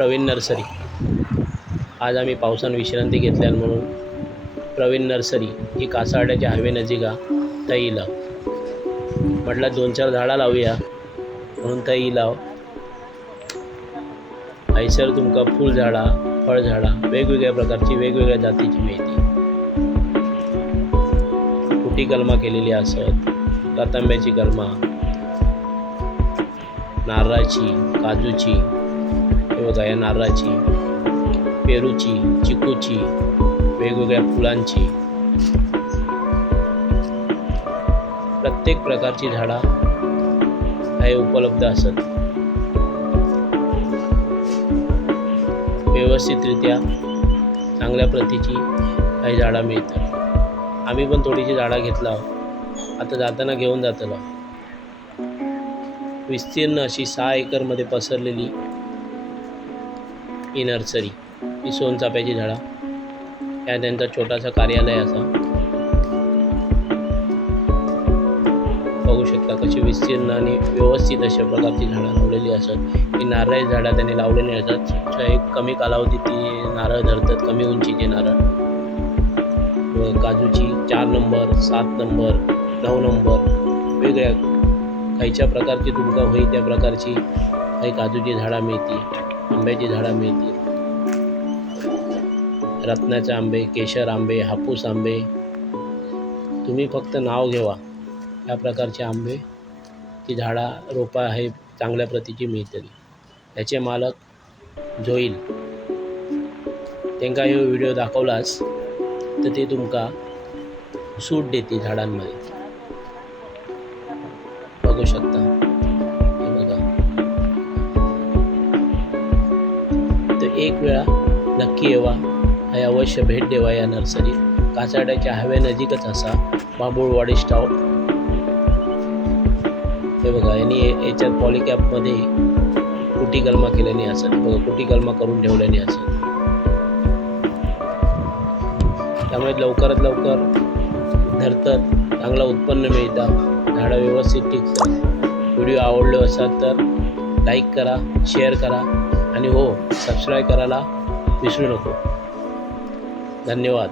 Pravin nursery. आज आम्ही पावसानं विश्रांती घेतल्यान म्हणून प्रवीण नर्सरी ही कासारड्याच्या हायवेनजीक थंय इला. म्हटलं 2-4 झाडां लावूया म्हणून थंय इलाव. हैसर तुमका फूल झाडां, फळ झाडां वेगवेगळ्या प्रकारची वेगवेगळ्या जातीची मिळतील. फुटी कलमां केलेली असत, रतांब्याची कलमां, नारळाची, काजूची, हे बघा या नारळाची, पेरूची, चिकूची, वेगवेगळ्या फुलांची, प्रत्येक प्रकारची झाडा हे उपलब्ध असत. व्यवस्थितरित्या चांगल्या प्रतीची काही झाडा मिळतात. आम्ही पण थोडीशी झाडा घेतला, आता जाताना घेऊन जातलो. विस्तीर्ण अशी 6 एकरमध्ये पसरलेली ही नर्सरी. ही सोनचाफ्याची झाडा, या त्यांचा छोटासा कार्यालय असा. बघू शकता कशी विस्तीर्ण आणि व्यवस्थित अशा प्रकारची झाडं लावलेली असत. ही नारळाची झाडं त्यांनी लावलेली असतात. एक कमी कालावधीत ती नारळ धरतात, कमी उंचीचे नारळ. काजूची 4 नंबर, 7 नंबर, 9 नंबर वेगळ्या खायच्या प्रकारची तुमका होई त्या प्रकारची काही काजूची झाडं मिळतील, आंब्याची झाडं मिळतील, रत्नाचे आंबे, केशर आंबे, हापूस आंबे. तुम्ही फक्त नाव घेवा, या प्रकारचे आंबे ती झाडा रोपा हे चांगल्या प्रतीची मिळतील. याचे मालक जोईल त्यांना हे व्हिडिओ दाखवलास तर ते तुमका सूट देते झाडांमध्ये. बघू शकता, हे बघा. तर एक वेळा नक्की येवा, हे अवश्य भेट देवा या नर्सरी. कासारड्याच्या हायवे नजीकच असा बांबुळवाडी स्टॉप. हे बघा, यांनी याच्यात पॉलिकॅपमध्ये कुटी कलमा केल्याने असत. बघा, कुटी कलमा करून ठेवल्याने असत. त्यामुळे लवकरात लवकर धरतात, चांगलं उत्पन्न मिळतं, झाडं व्यवस्थित टिकतात. व्हिडिओ आवडले असाल तर लाईक करा, शेअर करा आणि हो सबस्क्राईब करायला विसरू नको. धन्यवाद.